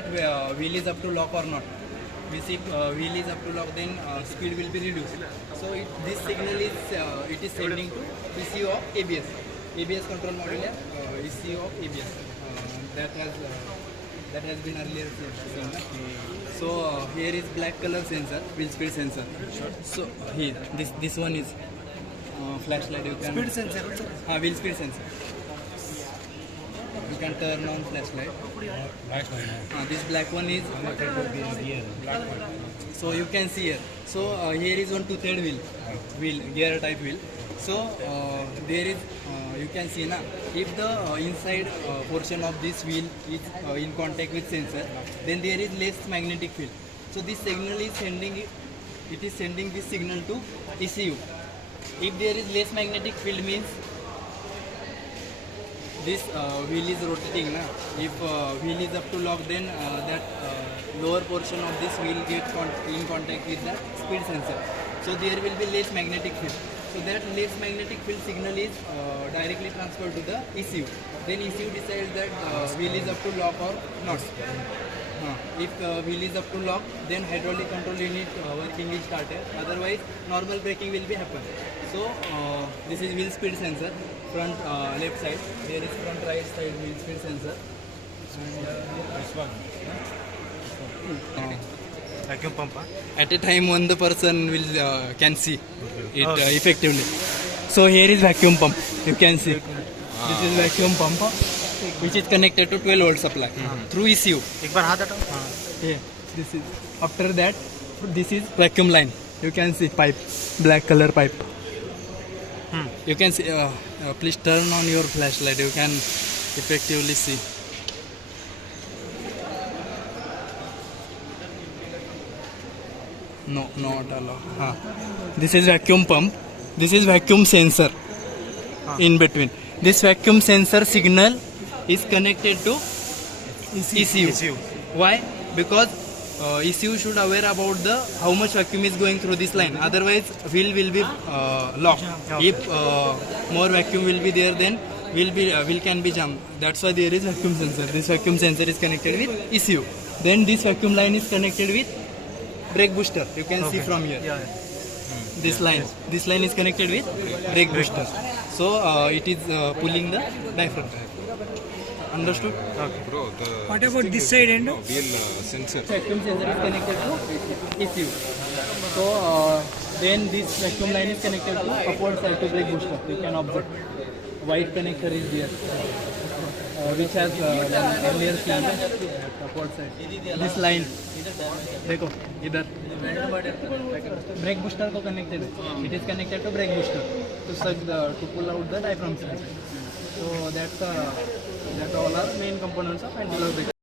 that wheel is up to lock or not. We see wheel is up to lock, then speed will be reduced. So this signal is it is sending to ECU of ABS. ABS control module है ECU of ABS. That has been earlier seen. So here is black color sensor, wheel speed sensor. So here this one is flashlight. You can speed sensor. Wheel speed sensor. You can turn on flashlight. This black one is so you can see here. So here is one two-third wheel, gear type wheel. So there is you can see now if the inside portion of this wheel is in contact with sensor, then there is less magnetic field. So this signal is sending this signal to ECU. If there is less magnetic field means this wheel is rotating now. If wheel is up to lock, then that lower portion of this wheel gets in contact with the speed sensor. So there will be less magnetic field. So that less magnetic field signal is directly transferred to the ECU. Then ECU decides that wheel is up to lock or not. If wheel is up to lock, then hydraulic control unit working is started. Otherwise, normal braking will be happen. So this is wheel speed sensor. Front left side. There is front right side wheel speed sensor. And this one. Vacuum pump. At a time, one the person will can see it effectively. So here is vacuum pump. You can see. This is vacuum pump, which is connected to 12 volt supply through ECU. एक बार हाथ हटाओ. Yeah, this is. After that, this is vacuum line. You can see pipe, black color pipe. You can see. Please turn on your flashlight. You can effectively see. No, not allowed. This is vacuum pump. This is vacuum sensor. In between, this vacuum sensor signal is connected to ECU. Why? Because ECU should aware about the how much vacuum is going through this line. Otherwise, wheel will be locked. If more vacuum will be there, then wheel can be jammed. That's why there is vacuum sensor. This vacuum sensor is connected with ECU. Then this vacuum line is connected with brake booster. You can see from here. This line is connected with brake booster. So it is pulling the diaphragm. Understood? Bro, What about this side end? wheel sensor. Vacuum sensor is connected to ECU. So then this vacuum line is connected to upward side to brake booster. You can observe white connector is there, which has earlier seen upward side. This line, देखो इधर brake booster को connected है. It is connected to brake booster to pull out the diaphragm sensor. So that's all are main components of anti-lock brake.